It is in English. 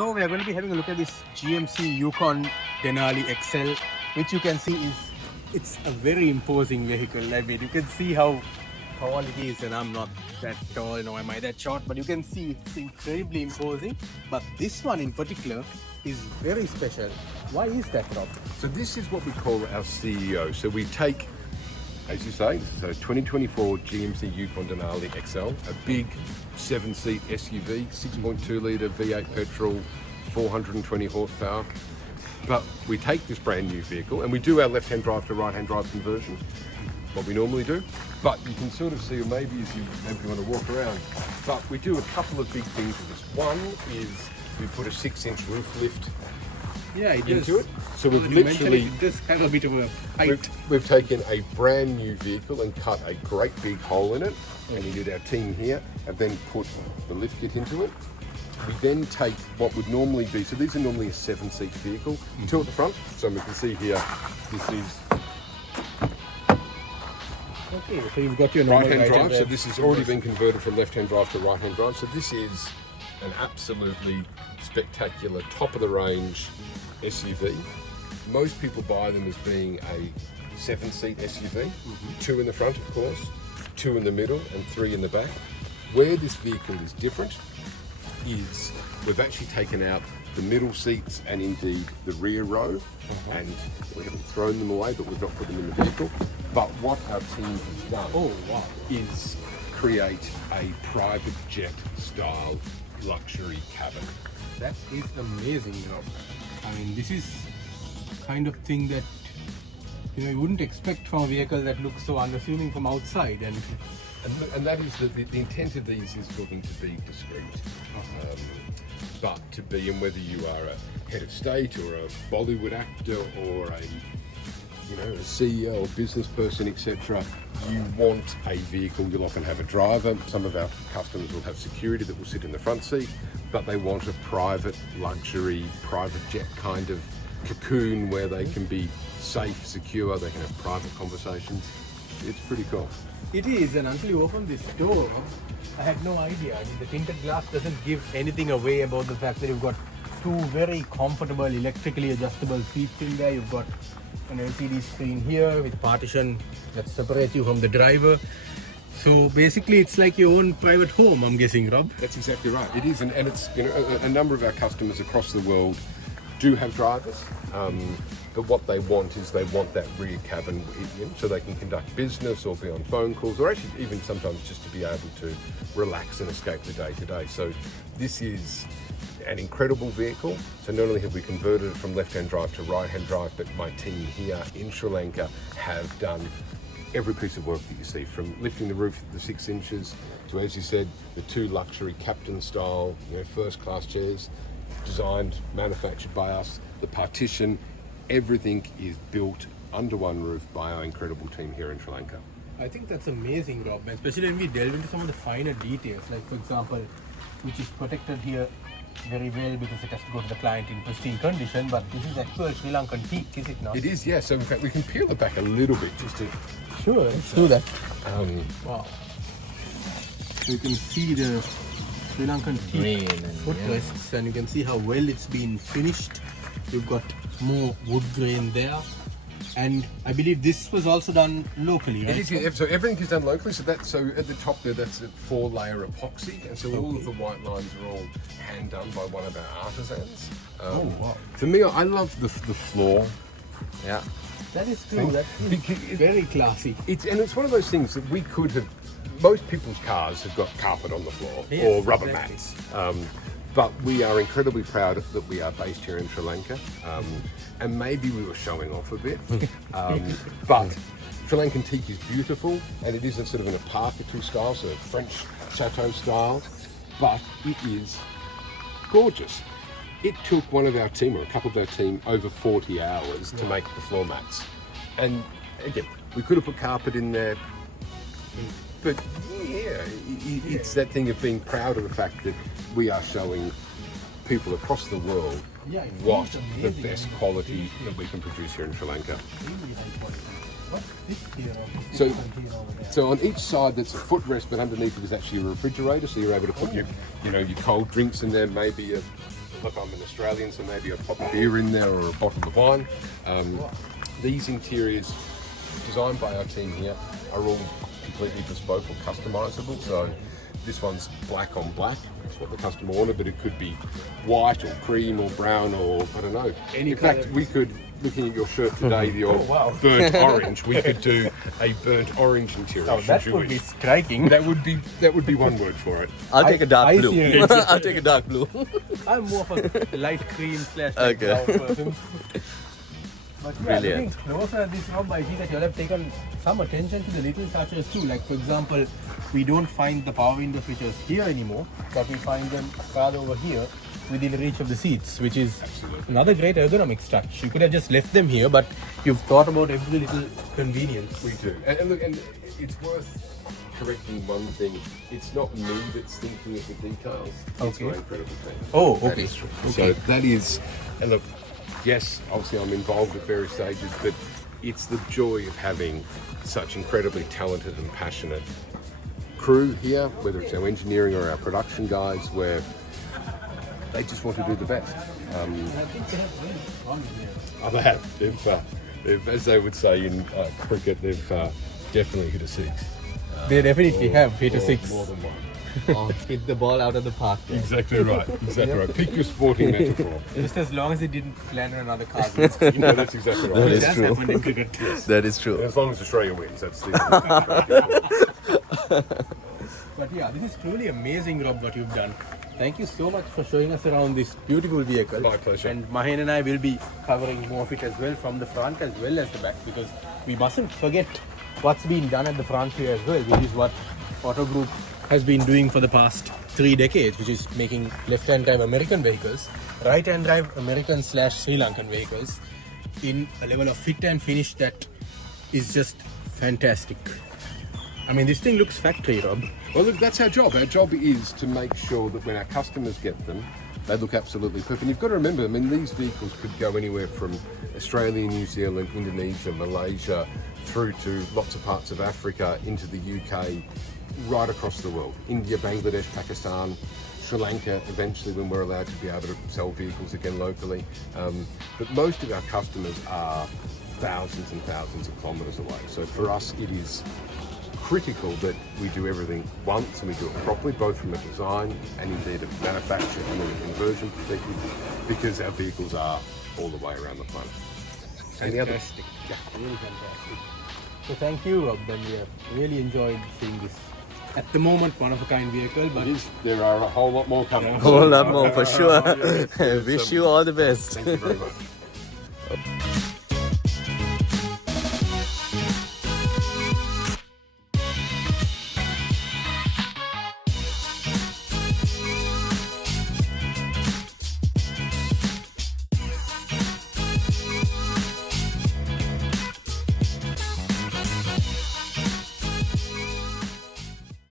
So we are going to be having a look at this GMC Yukon Denali XL, which you can see it's a very imposing vehicle. I mean, you can see how tall it is, and I'm not that tall, nor am I that short, but you can see it's incredibly imposing. But this one in particular is very special. Why is that, Rob? So this is what we call our CEO. So we take, as you say, this is a 2024 GMC Yukon Denali XL, a big 7-seat SUV, 6.2 litre V8 petrol, 420 horsepower. But we take this brand new vehicle and we do our left-hand drive to right-hand drive conversion, what we normally do. But you can sort of see, maybe if you want to walk around, but we do a couple of big things with this. One is we put a 6-inch roof lift into it. So we've literally just have a bit of a height. We've taken a brand new vehicle and cut a great big hole in it, and we did our team here, and then put the lift kit into it. We then take what would normally be, so these are normally a 7-seat vehicle, two at the front. So we can see here, this is okay, so you've got your right-hand drive. So this has already been converted from left-hand drive to right-hand drive. So this is an absolutely spectacular, top-of-the-range SUV. Most people buy them as being a 7-seat SUV, 2 in the front, of course, 2 in the middle, and 3 in the back. Where this vehicle is different is we've actually taken out the middle seats and indeed the rear row, and we haven't thrown them away, but we've not put them in the vehicle. But what our team has done is create a private jet style luxury cabin. That is amazing, Rob. I mean, this is kind of thing that you wouldn't expect from a vehicle that looks so unassuming from outside, and that is the intent of these is for them to be discreet, but to be, and whether you are a head of state or a Bollywood actor or a CEO or business person, etc., you want a vehicle. You'll often have a driver. Some of our customers will have security that will sit in the front seat, but they want a private luxury, private jet kind of cocoon where they can be safe, secure, they can have private conversations. It's pretty cool. It is, and until you open this door, I had no idea. I mean, the tinted glass doesn't give anything away about the fact that you've got 2 very comfortable electrically adjustable seats in there. You've got an LCD screen here with partition that separates you from the driver. So basically it's like your own private home, I'm guessing, Rob. That's exactly right. It is, and it's a number of our customers across the world do have drivers, but what they want is they want that rear cabin so they can conduct business or be on phone calls, or actually even sometimes just to be able to relax and escape the day-to-day. So this is an incredible vehicle. So not only have we converted it from left-hand drive to right-hand drive, but my team here in Sri Lanka have done every piece of work that you see, from lifting the roof the 6 inches to, as you said, the 2 luxury captain style, first-class chairs, designed, manufactured by us, the partition, everything is built under one roof by our incredible team here in Sri Lanka. I think that's amazing, Rob, especially when we delve into some of the finer details, like for example, which is protected here very well because it has to go to the client in pristine condition, but this is actual Sri Lankan teak, is it not? It is, yeah. So in fact, we can peel it back a little bit just to... Sure, let's do that. Wow. So you can see the Sri Lankan teak footrests, and you can see how well it's been finished. You've got more wood grain there, and I believe this was also done locally, right? It is, yeah. So everything is done locally. So at the top there, that's a 4-layer epoxy, and so all of the white lines are all hand done by one of our artisans. Wow! For me, I love the floor. Yeah, that is true. That's very classy. It's one of those things that we could have. Most people's cars have got carpet on the floor or rubber mats. But we are incredibly proud that we are based here in Sri Lanka, and maybe we were showing off a bit, but Sri Lankan teak is beautiful, and it isn't sort of in a parquetry style, so a French chateau style, but it is gorgeous. It took one of our team, or a couple of our team, over 40 hours to make the floor mats. And again, we could have put carpet in there, but yeah, it's that thing of being proud of the fact that we are showing people across the world what the best quality that we can produce here in Sri Lanka. So on each side there's a footrest, but underneath it is actually a refrigerator, so you're able to put your cold drinks in there, maybe a Look, I'm an Australian, so maybe I'd pop a beer in there or a bottle of wine. These interiors, designed by our team here, are all completely bespoke or customizable. So this one's black on black. That's what the customer wanted, but it could be white or cream or brown or I don't know. In fact, we could, looking at your shirt today, the old burnt orange, we could do a burnt orange interior. Oh, that would be striking. That would be one word for it. I'll take a dark blue. see it. I'll take a dark blue. I'm more of a light cream slash Okay. brown person. But yeah, Brilliant. looking closer at this Rob, I see that you all have taken some attention to the little touches too. Like for example, we don't find the power window switches here anymore, but we find them far over here within reach of the seats, which is another great ergonomics touch. You could have just left them here, but you've thought about every little convenience. We do. And look, and it's worth correcting one thing. It's not me that's thinking of the details. It's Okay. my incredible team. Oh, That okay. is true. Okay. So that is, and look, yes, obviously I'm involved at various stages, but it's the joy of having such incredibly talented and passionate crew here, whether it's our engineering or our production guys, where they just want to do the best. I think they have really fun there. Oh, they have. They've, as they would say in cricket, they've definitely hit a six. They definitely have hit a Or six. More than one. Oh, hit the ball out of the park. Exactly right. Exactly right. Pick your sporting metaphor. Just as long as it didn't land on another car. You know, that's exactly right. That It is does true. happen in cricket. That is true. As long as Australia wins, that's the. But yeah, this is truly amazing, Rob, what you've done. Thank you so much for showing us around this beautiful vehicle. My pleasure. And Mahen and I will be covering more of it as well from the front as well as the back, because we mustn't forget what's been done at the front here as well, which is what Auto Group has been doing for the past 3 decades, which is making left-hand drive American vehicles, right-hand drive American / Sri Lankan vehicles in a level of fit and finish that is just fantastic. I mean, this thing looks factory, Rob. Well, look, that's our job. Our job is to make sure that when our customers get them, they look absolutely perfect. And you've got to remember, I mean, these vehicles could go anywhere from Australia, New Zealand, Indonesia, Malaysia, through to lots of parts of Africa, into the UK, right across the world. India, Bangladesh, Pakistan, Sri Lanka, eventually when we're allowed to be able to sell vehicles again locally. But most of our customers are thousands and thousands of kilometres away. So for us, it is critical that we do everything once and we do it properly, both from a design and indeed a manufacture and then a conversion perspective, because our vehicles are all the way around the planet. And the other, Fantastic. Yeah, really fantastic. So thank you, Rob, and we have really enjoyed seeing this. At the moment, one-of-a-kind vehicle, but there are a whole lot more coming. A whole lot more for sure. Yes, Wish you all the best. Thank you very much.